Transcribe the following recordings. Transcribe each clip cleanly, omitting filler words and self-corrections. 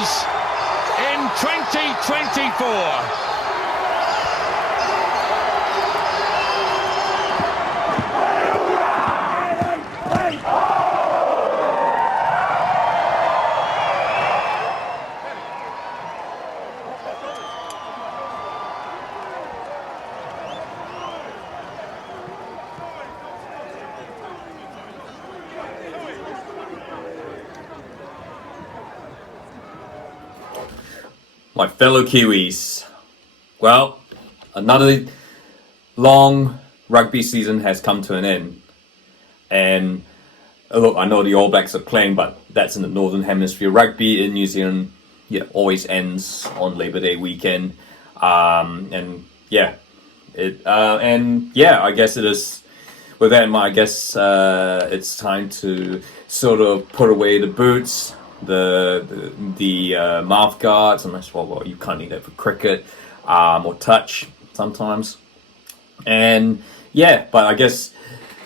Games in 2024. My fellow Kiwis, well, another long rugby season has come to an end. And look, I know the All Blacks are playing, but that's in the Northern Hemisphere. Rugby in New Zealand, always ends on Labor Day weekend. I guess it is. With that in mind, I guess it's time to sort of put away the boots, the mouth guards, unless well you can't need that for cricket, or touch sometimes. And but I guess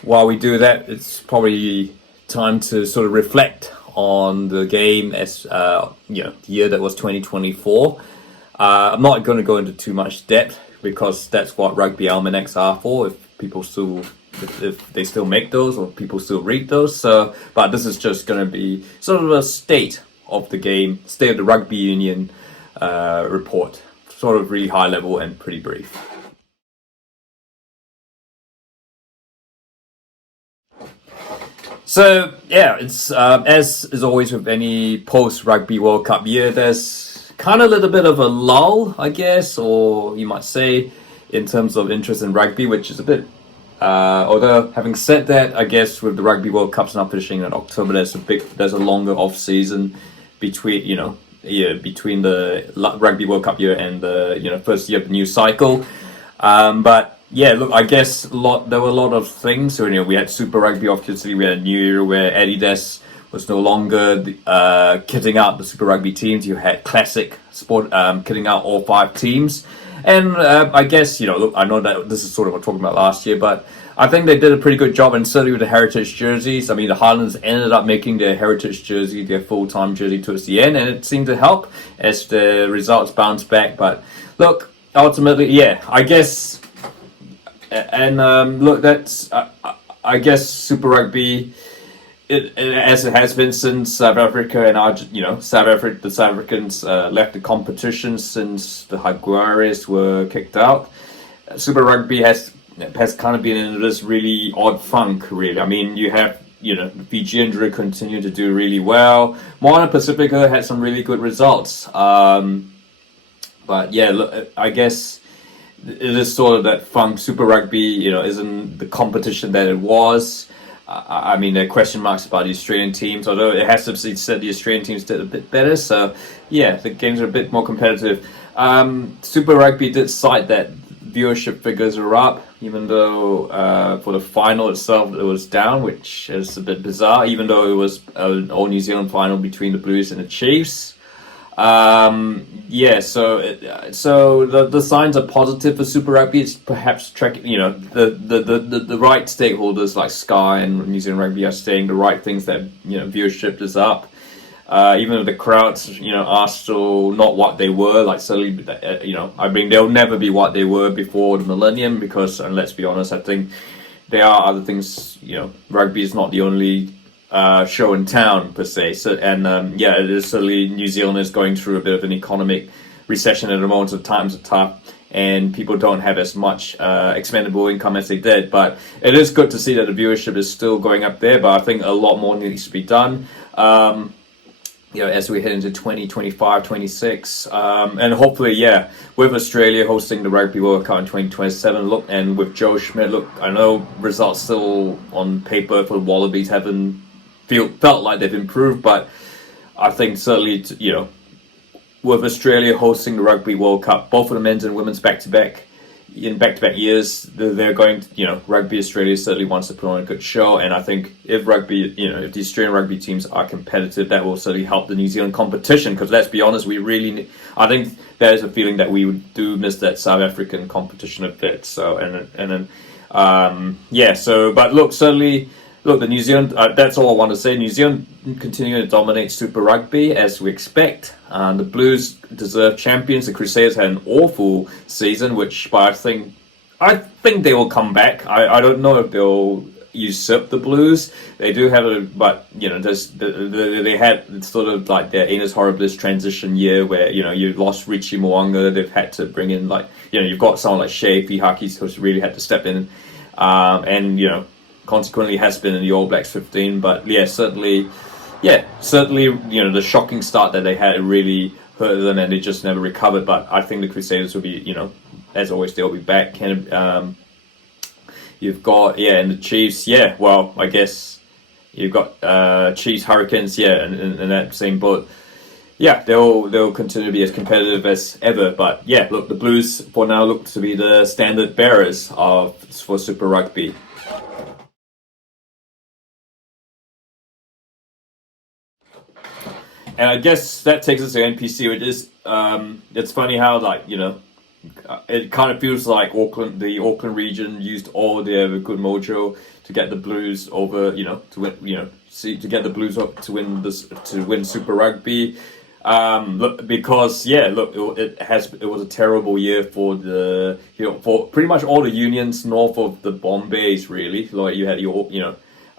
while we do that, it's probably time to sort of reflect on the game as the year that was 2024. I'm not going to go into too much depth because that's what rugby almanacs are for. If they still make those or people still read those. So, but this is just going to be sort of a state of the game, state of the rugby union report, sort of really high level and pretty brief. So it's as is always with any post Rugby World Cup year, there's kind of a little bit of a lull, I guess, or you might say, in terms of interest in rugby, which is a bit. Although having said that, I guess with the Rugby World Cups now finishing in October, there's a longer off season between the Rugby World Cup year and the first year of the new cycle. But look, I guess there were a lot of things. So we had Super Rugby, obviously we had a new era where Adidas was no longer kitting out the Super Rugby teams. You had Classic Sport kitting out all 5 teams. And I guess, look, I know that this is sort of what we're talking about last year, but I think they did a pretty good job, and certainly with the heritage jerseys. I mean, the Highlanders ended up making their heritage jersey their full-time jersey towards the end, and it seemed to help as the results bounced back. But look, ultimately, I guess, and look, that's, I guess Super Rugby, as it has been since South Africa and the South Africans left the competition since the Jaguares were kicked out. Super Rugby has kind of been in this really odd funk, really. I mean, you have the Fijian continue to do really well. Moana Pacifica had some really good results. But look, I guess it is sort of that funk. Super Rugby, isn't the competition that it was. I mean, there are question marks about the Australian teams, although it has to be said the Australian teams did a bit better. So, the games are a bit more competitive. Super Rugby did cite that viewership figures are up, even though for the final itself it was down, which is a bit bizarre, even though it was an all New Zealand final between the Blues and the Chiefs. So the signs are positive for Super Rugby. It's perhaps tracking, the right stakeholders like Sky and New Zealand Rugby are saying the right things, that viewership is up. Even if the crowds are still not what they were, like certainly I mean they'll never be what they were before the millennium, because, and let's be honest, I think there are other things. Rugby is not the only show in town per se. So, and it is certainly, New Zealand is going through a bit of an economic recession at the moment, so times are tough and people don't have as much expendable income as they did. But it is good to see that the viewership is still going up there, but I think a lot more needs to be done. As we head into 2025, 26, and hopefully, with Australia hosting the Rugby World Cup in 2027, look, and with Joe Schmidt, look, I know results still on paper for the Wallabies haven't felt like they've improved, but I think certainly, with Australia hosting the Rugby World Cup, both of the men's and women's back-to-back years, they're going to, Rugby Australia certainly wants to put on a good show, and I think if if the Australian rugby teams are competitive, that will certainly help the New Zealand competition, because let's be honest, I think there's a feeling that we do miss that South African competition a bit. So, but look, certainly, look, the New Zealand, that's all I want to say. New Zealand continue to dominate Super Rugby as we expect. The Blues deserve champions. The Crusaders had an awful season, but I think they will come back. I don't know if they'll usurp the Blues. They do have but they had sort of like their Enos Horribilis transition year where you lost Richie Moanga. They've had to bring in you've got someone like Shea Fihaki who's really had to step in, and consequently has been in the All Blacks 15. But certainly, the shocking start that they had really hurt them, and they just never recovered. But I think the Crusaders will be, as always, they'll be back. You've got and the Chiefs. Well, I guess you've got Chiefs, Hurricanes. In that same boat. They'll continue to be as competitive as ever. But look, the Blues for now look to be the standard bearers for Super Rugby. And I guess that takes us to NPC, which is it's funny how it kind of feels like the Auckland region used all their good mojo to get the Blues over, to win, to get the Blues up to win Super Rugby. Because it was a terrible year for for pretty much all the unions north of the Bombays, really. Like you had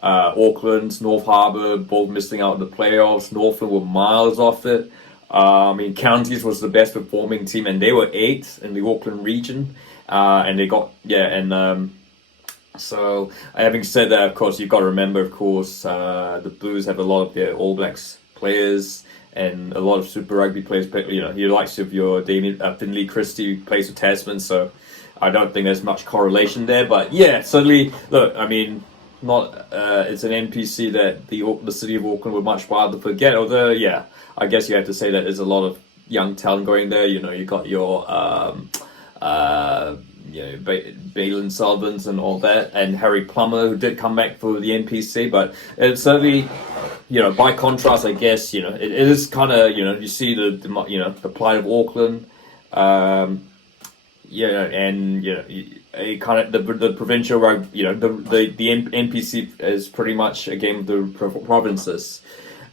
Auckland, North Harbour, both missing out on the playoffs. Northland were miles off it. Counties was the best performing team, and they were 8th in the Auckland region. And they got so having said that, of course, you've got to remember, of course, the Blues have a lot of their All Blacks players and a lot of Super Rugby players. Your likes of your Damien Finley Christie plays for Tasman, so I don't think there's much correlation there. But certainly, look, I mean. It's an NPC that the city of Auckland would much rather forget. Although, I guess you have to say that there's a lot of young talent going there. You got your Balin Sullivan's and all that, and Harry Plummer, who did come back for the NPC. But it's certainly, by contrast, I guess it is kind of you see the plight of Auckland. A kind of the provincial rugby, the NPC is pretty much a game of the provinces.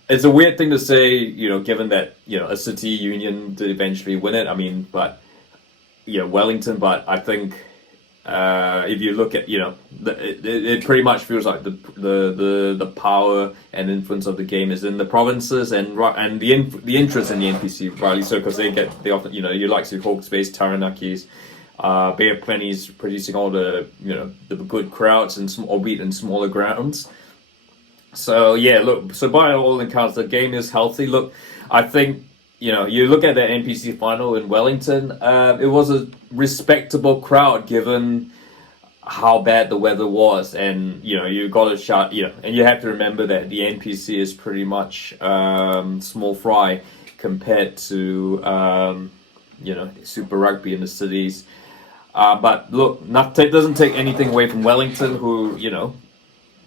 It's a weird thing to say, given that a city union did eventually win it. I mean, but Wellington. But I think if you look at it pretty much feels like the power and influence of the game is in the provinces, and the interest in the NPC, rightly so, because they often you like to Hawke's Bay, Taranakis. Bear Plenty's producing all the the good crowds and albeit in smaller grounds. So look. So by all accounts, the game is healthy. Look, I think you look at the NPC final in Wellington. It was a respectable crowd given how bad the weather was, and you got to shout. And you have to remember that the NPC is pretty much small fry compared to Super Rugby in the cities. But look, it doesn't take anything away from Wellington, who,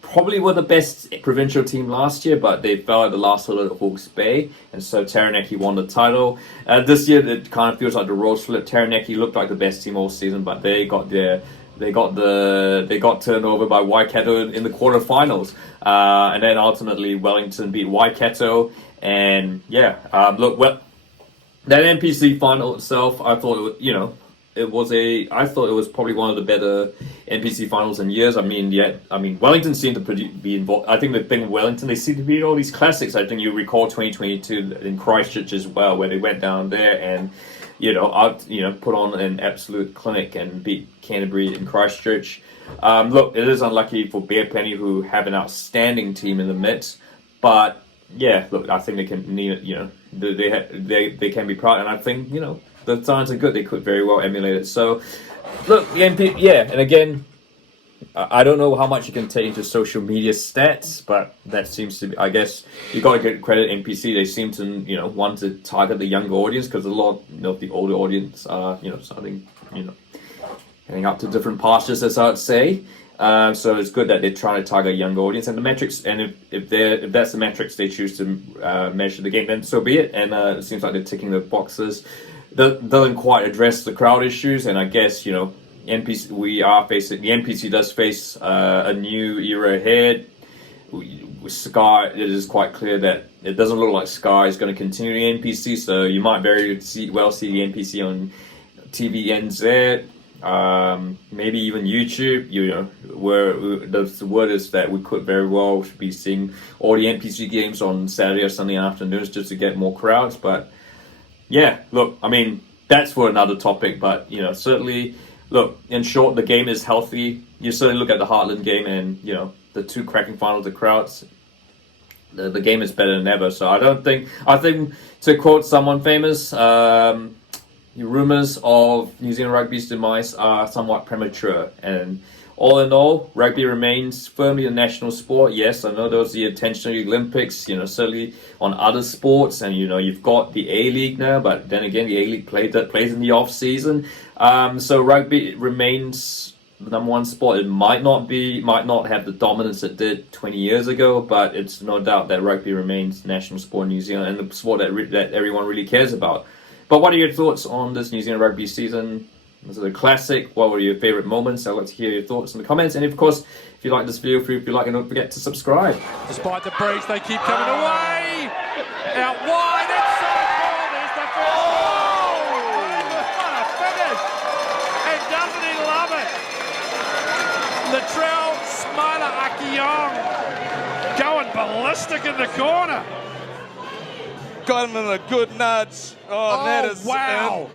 probably were the best provincial team last year, but they fell at the last hurdle at Hawke's Bay, and so Taranaki won the title. This year, it kind of feels like the roles flipped. Taranaki looked like the best team all season, but they got turned over by Waikato in the quarterfinals, and then ultimately Wellington beat Waikato, and that NPC final itself, I thought I thought it was probably one of the better NPC finals in years. I mean, Wellington seemed to be involved. I think the thing with Wellington, they seem to be all these classics. I think you recall 2022 in Christchurch as well, where they went down there and put on an absolute clinic and beat Canterbury in Christchurch. Look, it is unlucky for Bear Plenty, who have an outstanding team in the midst, but look, I think they can they can be proud, and I think the signs are good. They could very well emulate it. So, look, the MP, and again, I don't know how much you can take into social media stats, but that seems to be, I guess, you got to get credit NPC. They seem to, want to target the younger audience, because a lot of the older audience are, starting, heading up to different pastures, as I would say. So it's good that they're trying to target a younger audience, and the metrics, and if that's the metrics they choose to measure the game, then so be it. And it seems like they're ticking the boxes. Doesn't quite address the crowd issues, and I guess the NPC does face a new era ahead. with Sky, it is quite clear that it doesn't look like Sky is going to continue the NPC, so you might well see the NPC on TVNZ, maybe even YouTube. You know, where the word is that we could very well be seeing all the NPC games on Saturday or Sunday afternoons just to get more crowds. But yeah, look, I mean, that's for another topic. But you know, certainly, look, in short, the game is healthy. You certainly look at the Heartland game, and you know, the two cracking finals, the crowds. The game is better than ever. So I think to quote someone famous, rumors of New Zealand rugby's demise are somewhat premature. And all in all, rugby remains firmly a national sport. Yes, I know there was the attention of the Olympics, you know, certainly on other sports, and you know, you've got the A-League now, but then again, the A-League plays in the off season. So rugby remains the number one sport. It might not have the dominance it did 20 years ago, but it's no doubt that rugby remains national sport in New Zealand and the sport that everyone really cares about. But what are your thoughts on this New Zealand rugby season? Was it a classic? What were your favorite moments? I'd like to hear your thoughts in the comments. And of course, if you like this video, if you like, don't forget to subscribe. Despite the breeze, they keep coming away. Out wide, it's so cool. There's the first goal. What a finish. And doesn't he love it? Latrell Smiler Akiong going ballistic in the corner. Got him in a good nudge. Oh, that is wow.